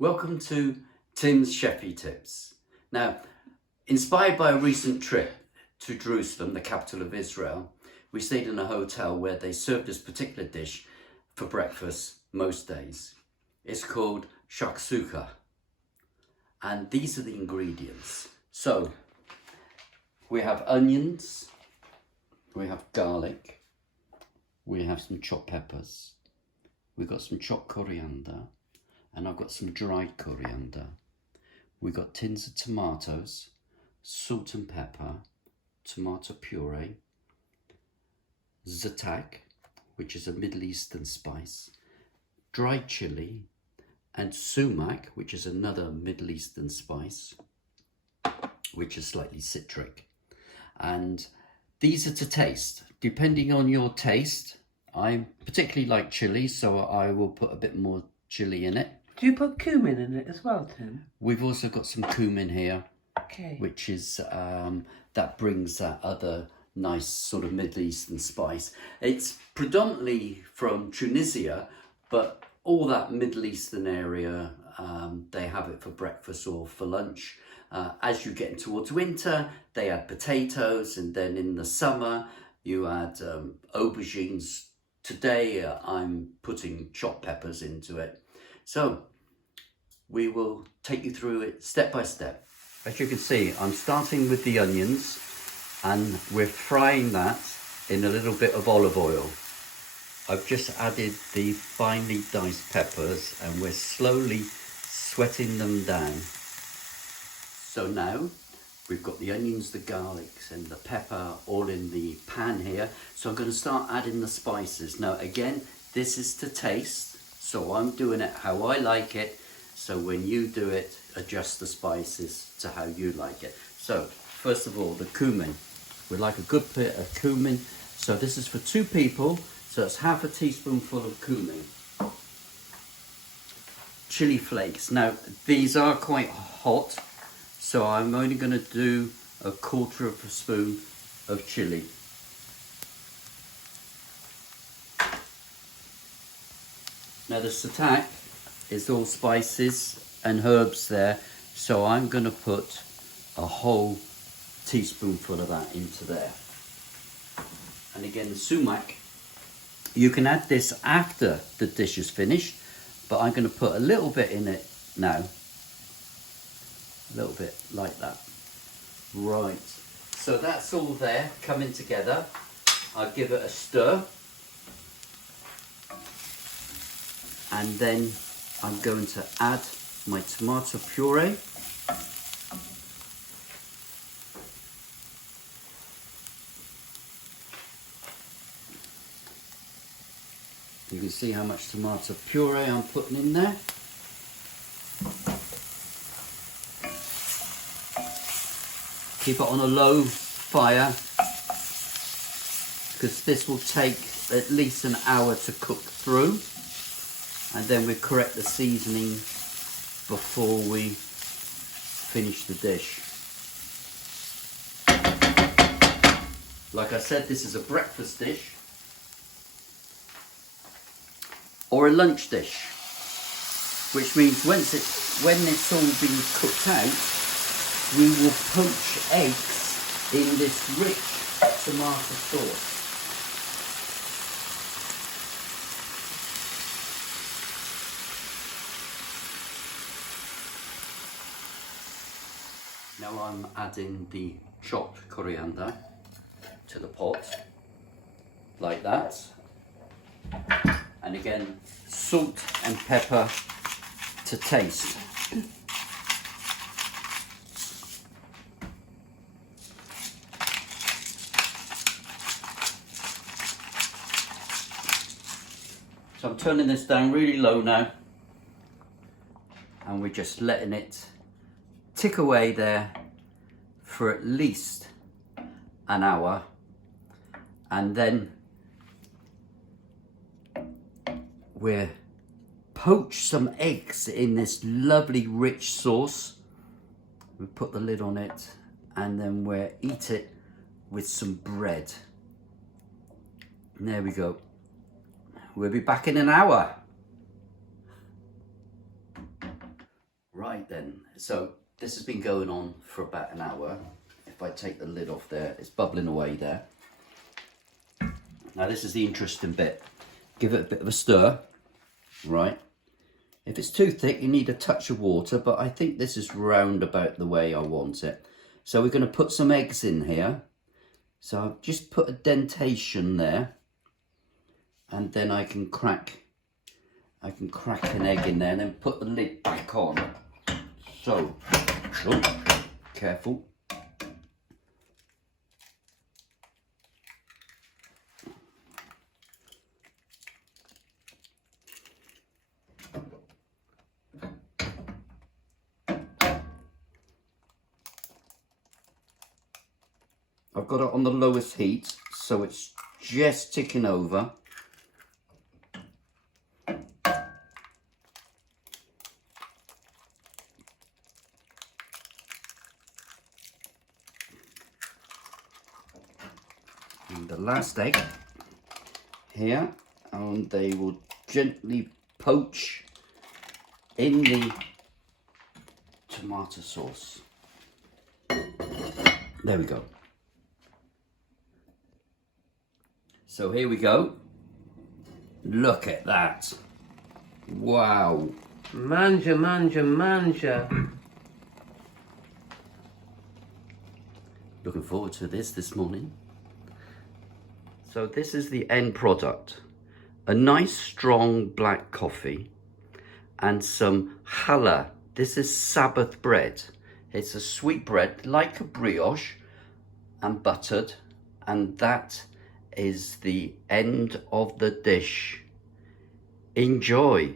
Welcome to Tim's Chefy Tips. Now, inspired by a recent trip to Jerusalem, the capital of Israel, we stayed in a hotel where they served this particular dish for breakfast most days. It's called Shakshuka, and these are the ingredients. So, we have onions, we have garlic, we have some chopped peppers, we've got some chopped coriander, and I've got some dried coriander. We've got tins of tomatoes, salt and pepper, tomato puree, zaatar, which is a Middle Eastern spice, dried chilli, and sumac, which is another Middle Eastern spice, which is slightly citric. And these are to taste. Depending on your taste, I particularly like chili, so I will put a bit more chili in it. Do you put cumin in it as well, Tim? We've also got some cumin here, Okay. which is that brings that other nice sort of Middle Eastern spice. It's predominantly from Tunisia, but all that Middle Eastern area, they have it for breakfast or for lunch. As you get towards winter, they add potatoes, and then in the summer, you add aubergines. Today, I'm putting chopped peppers into it. So, we will take you through it step by step. As you can see, I'm starting with the onions, and we're frying that in a little bit of olive oil. I've just added the finely diced peppers, and we're slowly sweating them down. So now we've got the onions, the garlics and the pepper all in the pan here. So I'm going to start adding the spices. Now again, this is to taste, so I'm doing it how I like it. So when you do it, adjust the spices to how you like it. So first of all, the cumin. We like a good bit of cumin. So this is for 2 people, so it's half a teaspoonful of cumin. Chili flakes. Now these are quite hot, so I'm only going to do 1/4 of a spoon of chili. Now the zaatar is all spices and herbs there, so I'm going to put a whole teaspoonful of that into there. And again, the sumac, you can add this after the dish is finished, but I'm going to put a little bit in it now. A little bit like that. Right, so that's all there coming together. I'll give it a stir, and then I'm going to add my tomato puree. You can see how much tomato puree I'm putting in there. Keep it on a low fire, because this will take at least an hour to cook through. And then we correct the seasoning before we finish the dish. Like I said, this is a breakfast dish or a lunch dish, which means when it's all been cooked out, we will poach eggs in this rich tomato sauce. Now I'm adding the chopped coriander to the pot, like that. And again, salt and pepper to taste. So I'm turning this down really low now, and we're just letting it tick away there for at least an hour, and then we'll poach some eggs in this lovely rich sauce. We put the lid on it, and then we'll eat it with some bread. And there we go. We'll be back in an hour. Right then, so this has been going on for about an hour. If I take the lid off there, it's bubbling away there. Now this is the interesting bit. Give it a bit of a stir, right? If it's too thick, you need a touch of water, but I think this is round about the way I want it. So we're going to put some eggs in here. So I've just put a dentation there, and then I can crack an egg in there and then put the lid back on. So, oh, careful. I've got it on the lowest heat, so it's just ticking over. And the last egg here, and they will gently poach in the tomato sauce. There we go. So here we go. Look at that. Wow. Manja, manja, manja. Looking forward to this morning. So this is the end product. A nice strong black coffee and some challah. This is Sabbath bread. It's a sweet bread like a brioche and buttered, and that is the end of the dish. Enjoy.